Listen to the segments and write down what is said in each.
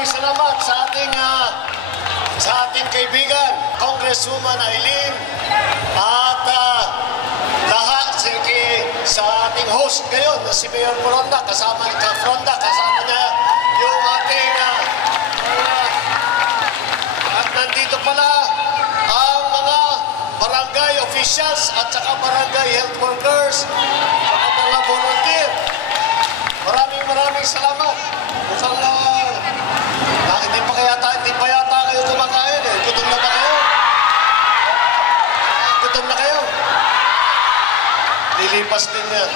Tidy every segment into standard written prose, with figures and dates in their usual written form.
maraming salamat sa ating kaibigan, Congresswoman Eileen, at lahat sa ating host ngayon na si Mayor Fronda, kasama niya yung ating at nandito pala ang mga barangay officials at saka barangay health workers at mga volunteer. Maraming salamat. Mukhang hindi pa yata kayo kumakain eh. Gutom na ba kayo? Gutom na kayo? Lilipas din yan.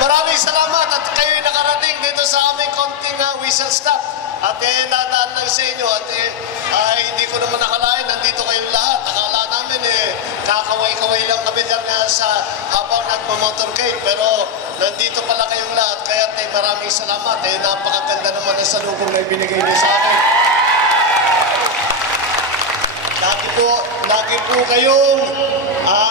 Maraming salamat at kayo'y nakarating dito sa aming konting whistle stop. At nadaan lang sa inyo at hindi ko naman nakalain, nandito kayong lahat. Akala namin kakaway-kaway lang kami lang habang nagmamotorcade. Pero nandito pala kayong lahat, kaya maraming salamat. Napakaganda naman ang salubong na ibinigay niyo sa akin. Lagi po kayong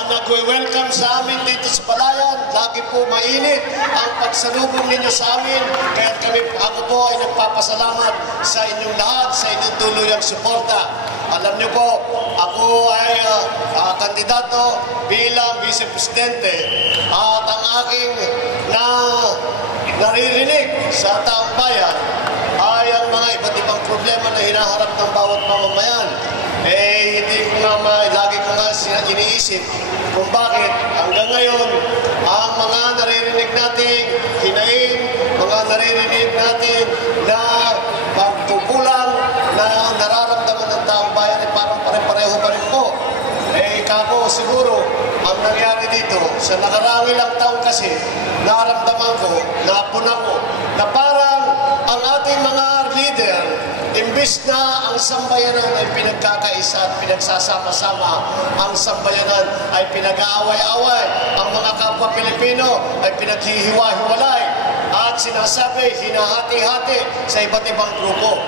nagwe-welcome sa amin dito sa Palayan. Lagi po mainit ang pagsalubong ninyo sa amin. Kaya ako po ay nagpapasalamat sa inyong lahat, sa inyong tuluyang suporta. Alam niyo po, ako ay kandidato bilang Vice Presidente at ang aking naririnig sa taong bayan ay ang mga iba't ibang problema na hinaharap ng bawat mamamayan. Lagi ko nga iniisip kung bakit hanggang ngayon ang mga naririnig nating hinaing, mga naririnig natin na pagkukulang na nararamdaman ng taong bayan ay parang pare-pareho pa rin po. Kako siguro ang nangyari dito sa nakaraang ilang taon kasi naramdaman ko, napuna ko na parang ang ating mga leader, imbis na ang sambayanan ay pinagkakaisa at pinagsasama-sama, ang sambayanan ay pinag-aaway-away, ang mga kapwa Pilipino ay pinaghihiwa-hiwalay at sinasabi, hinahati-hati sa iba't ibang grupo.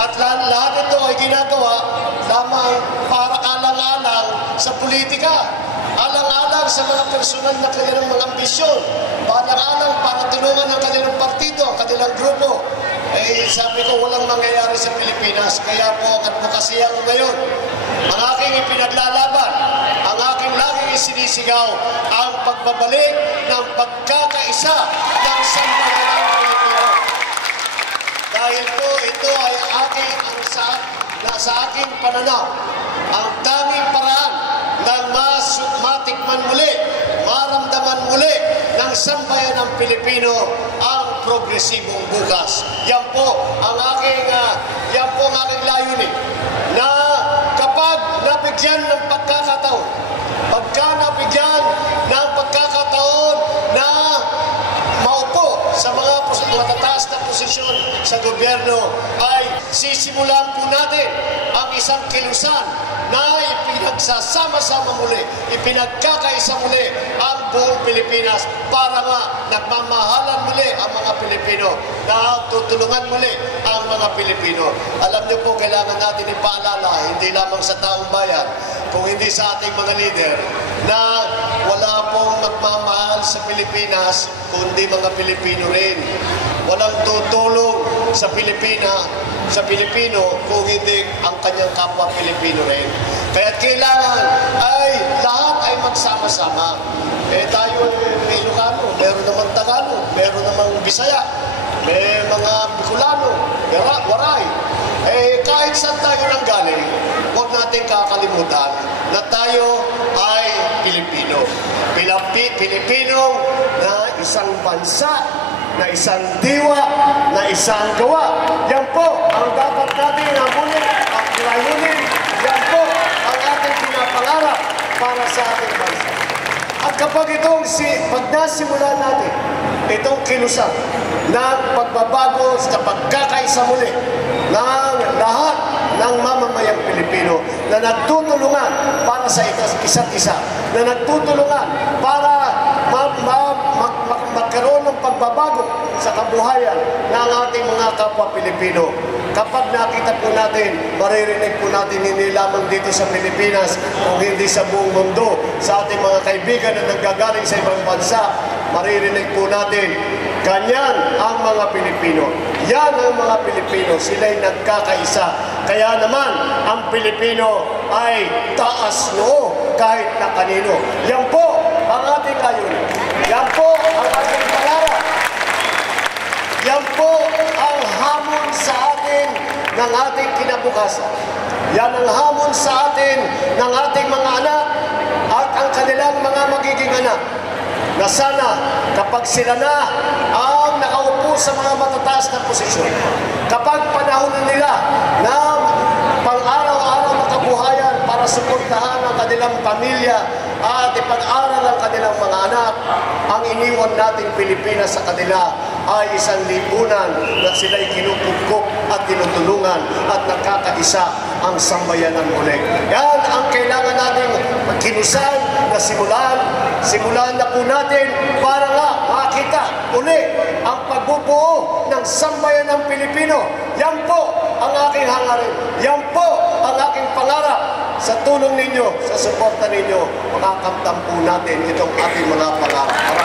At lahat ito ay ginagawa lamang para alang-alang sa politika, alang-alang sa mga personal na kanilang mga ambisyon, alang-alang para tulungan ang kanilang partido, ang kanilang grupo. Sabi ko, walang mangyayari sa Pilipinas. Kaya po ang advokasya ko ngayon, ang aking ipinaglalaban, ang aking laging isinisigaw, ang pagbabalik ng pagkakaisa ng sambayanang Pilipino. Dahil po ito ay sa aking pananaw, ang tanging paraan ng matikman muli, maramdaman muli ng sambayanang Pilipino ang progresibong bukas. Yan po ang aking layunin na kapag nabigyan ng pagkakataon, na maupo sa mga matataas na posisyon sa gobyerno, ay sisimulan po natin ang isang kilusan na ipinagsasama-sama muli, ipinagkakaisa muli ang buong Pilipinas para nga nagmamahalan muli ang mga Pilipino, na tutulungan muli ang mga Pilipino. Alam niyo po, kailangan natin ipaalala, hindi lamang sa taong bayan, kung hindi sa ating mga leader, na wala pong magmamahal sa Pilipinas, kundi mga Pilipino rin. Walang tutulong sa Pilipino kung hindi ang kanyang kapwa Pilipino rin. Kaya kailangan ay lahat ay magsama-sama. Tayo may Ilocano, meron naman Tagalog, meron naman Bisaya, may mga Bicolano, Waray. Kahit saan tayo nang galing, huwag natin kakalimutan na tayo ay Pilipino. Pilipino na isang bansa, na isang diwa, na isang gawa. Yan po ang dapat natin namunin at layunin. Yan po ang ating pinapangarap para sa ating bansa. At kapag pag nasimulan natin itong kilusan na pagbabago sa pagkakaisa muli ng lahat ng mamamayang Pilipino na nagtutulungan para sa isa't isa, na nagtutulungan para magkaroon ng pagbabago sa kabuhayan ng ating mga kapwa Pilipino. Kapag nakita po natin, maririnig po natin hindi lamang dito sa Pilipinas, kung hindi sa buong mundo, sa ating mga kaibigan na nanggagaling sa ibang bansa, maririnig po natin Ganyan ang mga Pilipino. Yan ang mga Pilipino. Sila'y nagkakaisa. Kaya naman, ang Pilipino ay taas noo kahit na kanino. Yan po ang ating layunin. Yan po ang ating pangarap. Yan po ang hamon sa atin ng ating kinabukasan. Yan ang hamon sa atin ng ating mga anak at ang kanilang mga magiging anak. Na sana kapag sila na ang nakaupo sa mga matataas na posisyon, kapag panahon na nila na pang-araw-araw na kabuhayan para suportahan ang kanilang pamilya at ipag-aral ang kanilang mga anak, ang iniwan nating Pilipinas sa kanila ay isang lipunan na sila'y kinukupkup at tinutulungan at nakakaisa ang sambayanan muli. Yan ang kailangan nating kinusan na simulan na po natin para nga makita uli ang pagbubuo ng sambayanang Pilipino. Yan po ang aking hangarin. Yan po ang aking pangarap. Sa tulong ninyo, sa suporta ninyo, makakamtan po natin itong ating mga pangarap.